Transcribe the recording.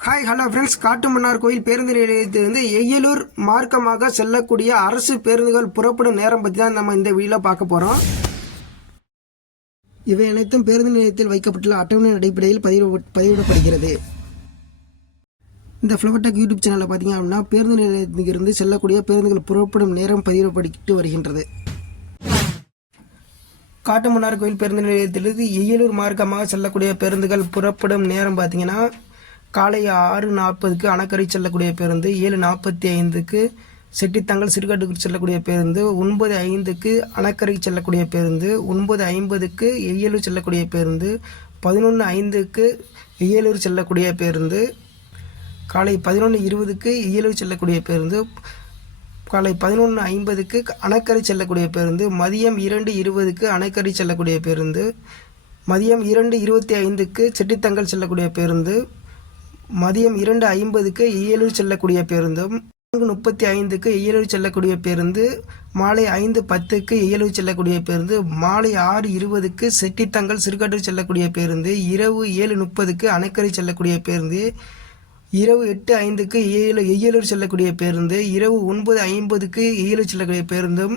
Hi hello friends Kattumannar கோயில் பேருந்து நிலையத்திலிருந்து எய்யலூர் மார்க்கமாக செல்லக்கூடிய அரசு பேருந்துகள் புறப்படும் நேரம் பற்றி தான் நம்ம இந்த வீடியோவில் பார்க்க போகிறோம் இவை அனைத்தும் பேருந்து நிலையத்தில் வைக்கப்பட்டுள்ள அட்டவணை அடிப்படையில் பதிவு பதிவிடப்படுகிறது. இந்த ஃப்ளவர்டெக் யூடியூப் சேனலில் பார்த்தீங்க அப்படின்னா பேருந்து நிலையத்திலிருந்து செல்லக்கூடிய பேருந்துகள் புறப்படும் நேரம் பதிவிடப்பட்டு வருகின்றது. காட்டுமன்னார் கோயில் பேருந்து நிலையத்திலிருந்து எய்யலூர் மார்க்கமாக செல்லக்கூடிய பேருந்துகள் புறப்படும் நேரம் பார்த்தீங்கன்னா காலை ஆறு நாற்பதுக்கு அணக்கரை செல்லக்கூடிய பேருந்து ஏழு நாற்பத்தி ஐந்துக்கு செட்டித்தங்கல் சிறுகாட்டுக்கு செல்லக்கூடிய பேருந்து ஒன்பது ஐந்துக்கு அணக்கரை செல்லக்கூடிய பேருந்து ஒன்பது ஐம்பதுக்கு எய்யலூர் செல்லக்கூடிய பேருந்து பதினொன்று ஐந்துக்கு எய்யலூர் செல்லக்கூடிய பேருந்து காலை பதினொன்று இருபதுக்கு இயலூர் செல்லக்கூடிய பேருந்து காலை பதினொன்று ஐம்பதுக்கு அணக்கரை செல்லக்கூடிய பேருந்து மதியம் இரண்டு இருபதுக்கு அணைக்கரை செல்லக்கூடிய பேருந்து மதியம் இரண்டு இருபத்தி ஐந்துக்கு செட்டித்தங்கல் செல்லக்கூடிய பேருந்து மதியம் இரண்டு ஐம்பதுக்கு இயலூர் செல்லக்கூடிய பேருந்தும் நான்கு முப்பத்தி ஐந்துக்கு இயலூர் செல்லக்கூடிய பேருந்து மாலை ஐந்து பத்துக்கு இயலூர் செல்லக்கூடிய பேருந்து மாலை ஆறு இருபதுக்கு செட்டித்தங்கல் சிறுகட்டூர் செல்லக்கூடிய பேருந்து இரவு ஏழு முப்பதுக்கு அணைக்கரை செல்லக்கூடிய பேருந்து இரவு எட்டு ஐந்துக்கு ஏழு இயலூர் செல்லக்கூடிய பேருந்து இரவு ஒன்பது ஐம்பதுக்கு இயலூர் செல்லக்கூடிய பேருந்தும்